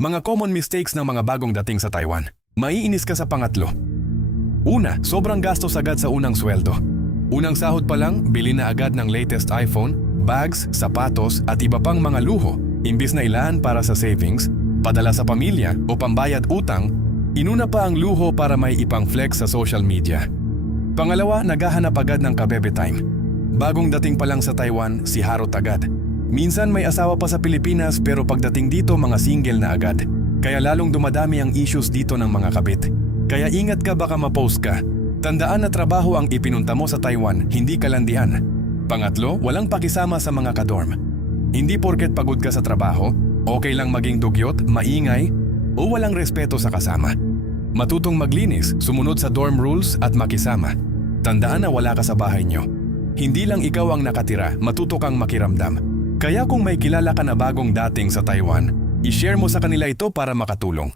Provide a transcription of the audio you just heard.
Mga common mistakes ng mga bagong dating sa Taiwan. Maiinis ka sa pangatlo. Una, sobrang gastos agad sa unang sweldo. Unang sahod pa lang, bili na agad ng latest iPhone, bags, sapatos at iba pang mga luho. Imbis na ilaan para sa savings, padala sa pamilya o pambayad utang, inuna pa ang luho para may ipang flex sa social media. Pangalawa, naghahanap agad ng kabebe time. Bagong dating pa lang sa Taiwan, si harot agad. Minsan may asawa pa sa Pilipinas pero pagdating dito mga single na agad. Kaya lalong dumadami ang issues dito ng mga kabit. Kaya ingat ka baka ma-post ka. Tandaan na trabaho ang ipinunta mo sa Taiwan, hindi kalandian. Pangatlo, walang pakisama sa mga kadorm. Hindi porket pagod ka sa trabaho, okay lang maging dugyot, maingay, o walang respeto sa kasama. Matutong maglinis, sumunod sa dorm rules at makisama. Tandaan na wala ka sa bahay nyo. Hindi lang ikaw ang nakatira, matuto kang makiramdam. Kaya kung may kilala ka na bagong dating sa Taiwan, i-share mo sa kanila ito para makatulong.